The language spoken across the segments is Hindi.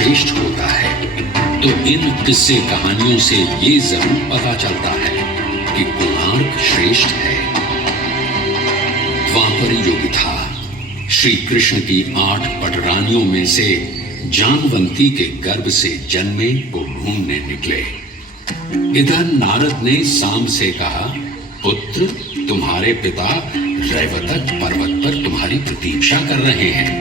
श्रेष्ठ होता है, तो इन किस्से कहानियों से ये जरूर पता चलता है कि कोणार्क श्रेष्ठ है। द्वापर युग था। श्री कृष्ण की 8 पटरानियों में से जानवंती के गर्भ से जन्मे को ढूंढने निकले। इधर नारद ने सांब से कहा, पुत्र, तुम्हारे पिता रैवतक पर्वत पर तुम्हारी प्रतीक्षा कर रहे हैं।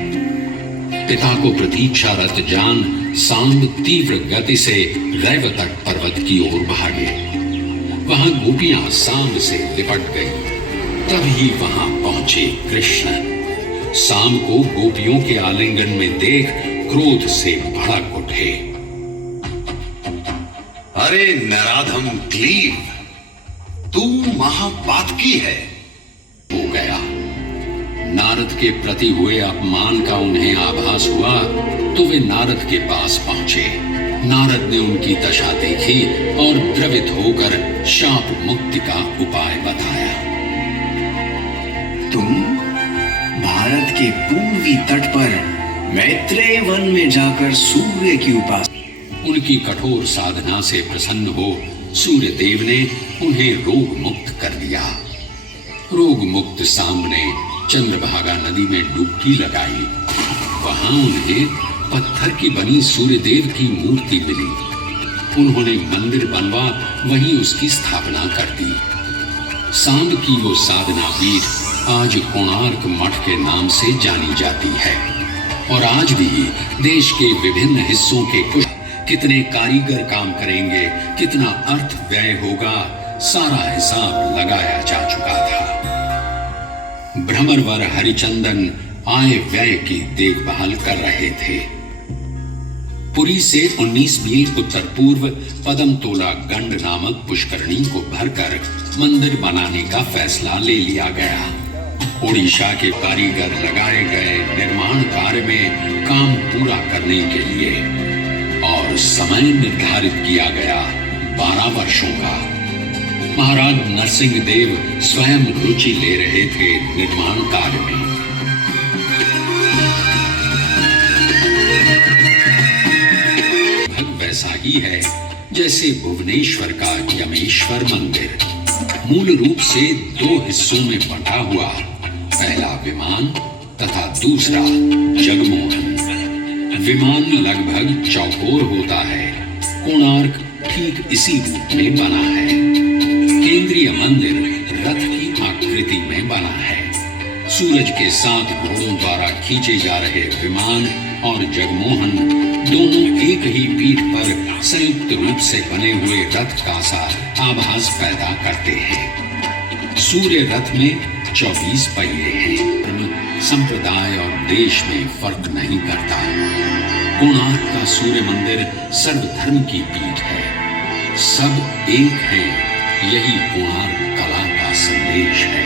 पिता को प्रतीक्षारत जान सांब तीव्र गति से रैवतक पर्वत की ओर भागे। वहां गोपियां सांब से लिपट गई। तभी वहां पहुंचे कृष्ण। सांब को गोपियों के आलिंगन में देख क्रोध से भड़क उठे। अरे नराधम क्लीव, तू महापातकी है। हो गया। नारद के प्रति हुए अपमान का उन्हें आभास हुआ तो वे नारद के पास पहुंचे। नारद ने उनकी दशा देखी और द्रवित होकर शाप मुक्ति का उपाय बताया। तुम भारत के पूर्वी तट पर मैत्रेय वन में जाकर सूर्य की उपासना। उनकी कठोर साधना से प्रसन्न हो सूर्य देव ने उन्हें रोग मुक्त कर दिया। रोग मुक्त सांब ने चंद्रभागा नदी में डुबकी लगाई। वहां उन्हें पत्थर की बनी सूर्य देव की मूर्ति मिली। उन्होंने मंदिर बनवा वहीं उसकी स्थापना कर दी। सांब की वो साधना पीठ आज कोणार्क मठ के नाम से जानी जाती है। और आज भी देश के विभिन्न हिस्सों के कुछ कितने कारीगर काम करेंगे, कितना अर्थ व्यय होगा, सारा हिसाब लगाया जा चुका था। भ्रमरवर हरिचंदन आय व्यय की देखभाल कर रहे थे। पुरी से 19 मील उत्तर पूर्व पदमतोला गंड नामक पुष्करणी को भरकर मंदिर बनाने का फैसला ले लिया गया। ओडिशा के कारीगर लगाए गए निर्माण कार्य में काम पूरा करने के लिए और समय निर्धारित किया गया 12 वर्षों का। महाराज नरसिंह देव स्वयं रुचि ले रहे थे निर्माण कार्य में। लगभग वैसा ही है जैसे भुवनेश्वर का यमेश्वर मंदिर। मूल रूप से 2 हिस्सों में बंटा हुआ, पहला विमान तथा दूसरा जगमोहन। विमान लगभग चौकोर होता है। कोणार्क ठीक इसी रूप में बना है। केंद्रीय मंदिर रथ की आकृति में बना है। सूरज के 7 घोड़ों द्वारा खींचे जा रहे विमान और जगमोहन दोनों एक ही पीठ पर संयुक्त रूप से बने हुए रथ का सा आभास पैदा करते हैं। सूर्य रथ में 24 पहिए हैं। संप्रदाय और देश में फर्क नहीं करता। कोणार्क का सूर्य मंदिर सर्वधर्म की पीठ है। सब एक हैं, यही कोणार्क कला का संदेश है।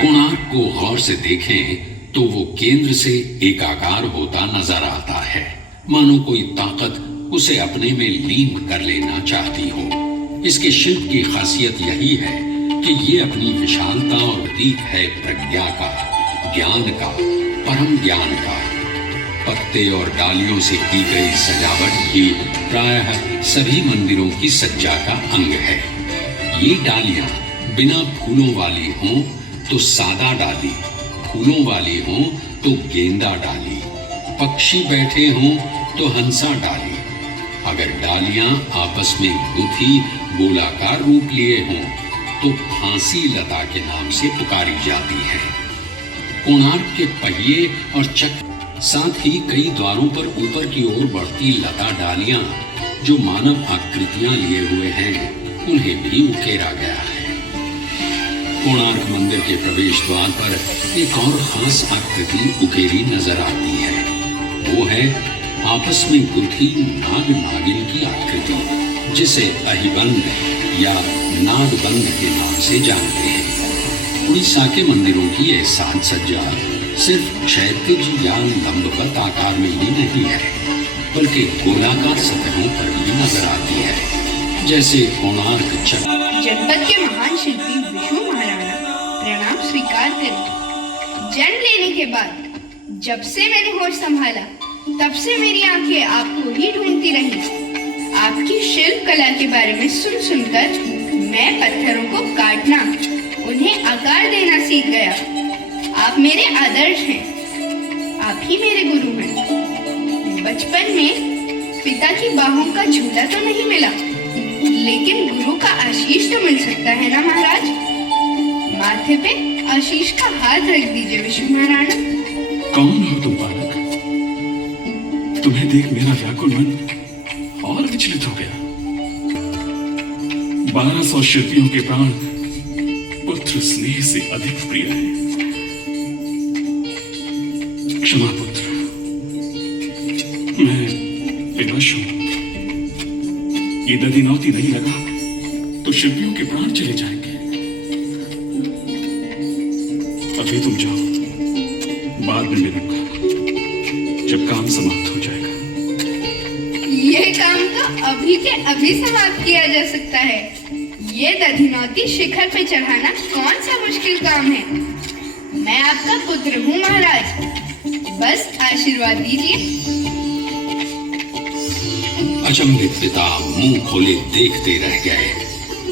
कोणार्क को गौर से देखें तो वो केंद्र से एकाकार होता नजर आता है, मानो कोई ताकत उसे अपने में लीन कर लेना चाहती हो। इसके शिल्प की खासियत यही है कि ये अपनी विशालता और प्रतीक है प्रज्ञा का, ज्ञान का, परम ज्ञान का। पत्ते और डालियों से की गई सजावट भी प्रायः सभी मंदिरों की सज्जा का अंग है। ये डालियां बिना फूलों वाली हों तो सादा डाली, फूलों वाली हों तो गेंदा डाली, पक्षी बैठे हों तो हंसा डाली। अगर डालियां आपस में गुथी गोलाकार रूप लिए हों तो फांसी लता के नाम से पुकारी जाती है। कोणार्क के पहिए और चक्र, साथ ही कई द्वारों पर ऊपर की ओर बढ़ती लता डालियां जो मानव आकृतियां लिए हुए हैं, उन्हें भी उकेरा गया है। कोणार्क मंदिर के प्रवेश द्वार पर एक और खास आकृति उकेरी नजर आती है। वो है आपस में गुथी नाग नागिन की आकृति, जिसे अहिबंध या नागबंध के नाम से जानते हैं। उड़ीसा के मंदिरों की यह साज सज्जा सिर्फ क्षैतिज या लंबवत आकार में ही नहीं है, बल्कि गोलाकार सतहों पर भी नजर आती है, जैसे कोणार्क चक्र। जनपद के महान शिल्पी विष्णु महाराणा प्रणाम स्वीकार करें। जन्म लेने के बाद जब से मैंने होश संभाला तब से मेरी आंखें आपको ही ढूंढती रही। आपकी शिल्प कला के बारे में सुन सुनकर मैं पत्थरों को काटना, उन्हें आकार देना सीख गया। आप मेरे आदर्श हैं, आप ही मेरे गुरु हैं। बचपन में पिता की बाहों का झूला तो नहीं मिला, लेकिन गुरु का आशीष तो मिल सकता है ना महाराज। माथे पे आशीष का हाथ रख दीजिए विष्णु महाराणा। कौन हो तुम बालक? तुम्हें देख मेरा व्याकुल मन और विचलित हो गया। 1200 शिल्पियों के प्राण पुत्र स्नेह से अधिक प्रिय है। क्षमा पुत्र, मैं विवश हूं। ये दधिनौती नहीं लगा तो शिल्पियों के प्राण चले जाएंगे। अभी तुम जाओ, बाद में मिलूंगा जब काम समाप्त हो जाएगा। ये काम तो अभी के अभी समाप्त किया जा सकता है। ये दधिनौती शिखर पे चढ़ाना कौन सा मुश्किल काम है। मैं आपका पुत्र हूँ महाराज, बस आशीर्वाद दीजिए। अचंभित पिता मुंह खोले देखते रह गए।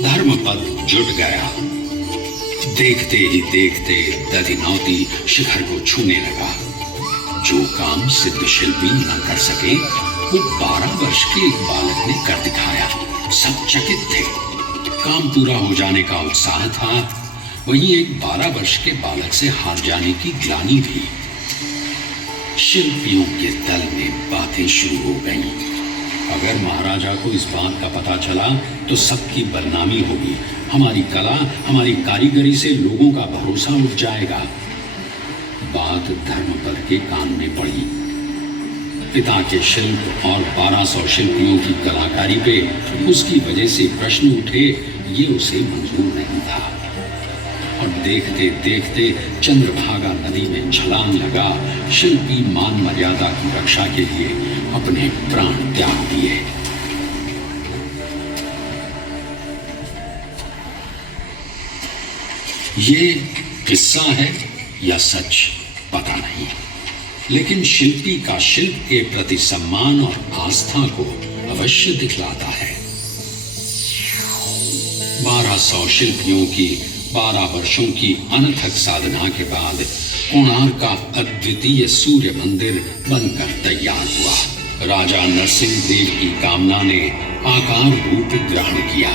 धर्मपद जुट गया। देखते ही देखते दधिनौती शिखर को छूने लगा। जो काम सिद्ध शिल्पी न कर सके वो 12 वर्ष के एक बालक ने कर दिखाया। सब चकित थे। काम पूरा हो जाने का उत्साह था, वहीं एक 12 वर्ष के बालक से हार जाने की ग्लानि भी। शिल्पियों के दल में बातें शुरू हो गईं। अगर महाराजा को इस बात का पता चला तो सबकी बदनामी होगी। हमारी कला, हमारी कारीगरी से लोगों का भरोसा उठ जाएगा। बात धर्मपद के कान में पड़ी। पिता के शिल्प और 1200 शिल्पियों की कलाकारी पे उसकी वजह से प्रश्न उठे, ये उसे मंजूर नहीं था। और देखते देखते चंद्रभागा नदी में छलांग लगा। शिल्पी मान मर्यादा की रक्षा के लिए अपने प्राण त्याग दिए। ये किस्सा है या सच पता नहीं, लेकिन शिल्पी का शिल्प के प्रति सम्मान और आस्था को अवश्य दिखलाता है। 1200 शिल्पियों की 12 वर्षों की अनथक साधना के बाद कोणार्क का अद्वितीय सूर्य मंदिर बनकर तैयार हुआ। राजा नरसिंह देव की कामना ने आकार रूप ग्रहण किया।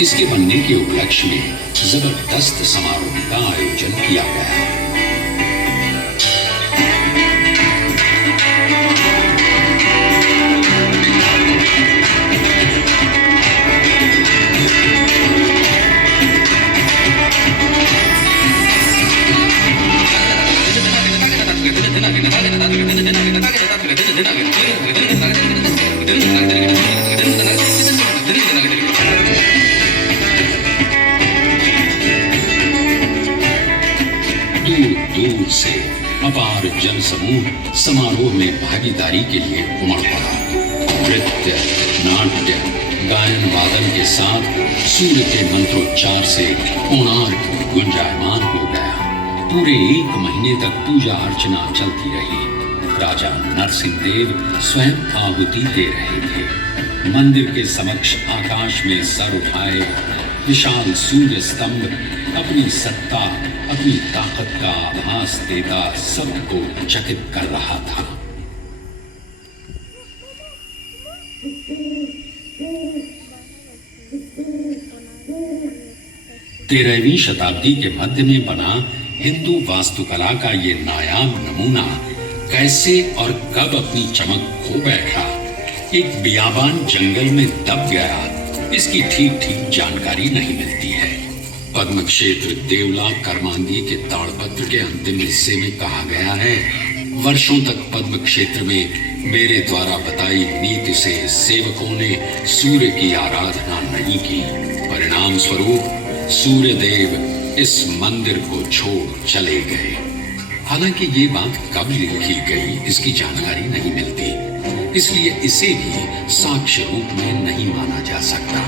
इसके बनने के उपलक्ष्य में जबरदस्त समारोह का आयोजन किया गया। दूर से अपार जन समूह समारोह में भागीदारी के लिए उमड़ पड़ा। नृत्य, नाट्य, गायन वादन के साथ सूर्य के मंत्रोच्चार से कोणार्क गुंजायमान हो गया। पूरे 1 महीने तक पूजा अर्चना चलती रही। राजा नरसिंह देव स्वयं आहुति दे रहे थे। मंदिर के समक्ष आकाश में सर उठाए विशाल सूर्य स्तंभ अपनी सत्ता, अपनी ताकत का आभास देता सबको चकित कर रहा था। तेरहवीं शताब्दी के मध्य में बना हिंदू वास्तुकला का ये नायाब नमूना कैसे और कब अपनी चमक खो बैठा, एक बियाबान जंगल में दब गया, इसकी ठीक ठीक जानकारी नहीं मिलती है। पद्म क्षेत्र देवला कर्मांगी के ताड़पत्र के अंतिम हिस्से में कहा गया है, वर्षों तक पद्म क्षेत्र में मेरे द्वारा बताई नीति से सेवकों ने सूर्य की आराधना नहीं की। परिणाम स्वरूप सूर्य देव इस मंदिर को छोड़ चले गए। हालांकि ये बात कब लिखी गई इसकी जानकारी नहीं मिलती, इसलिए इसे भी साक्ष्य रूप में नहीं माना जा सकता।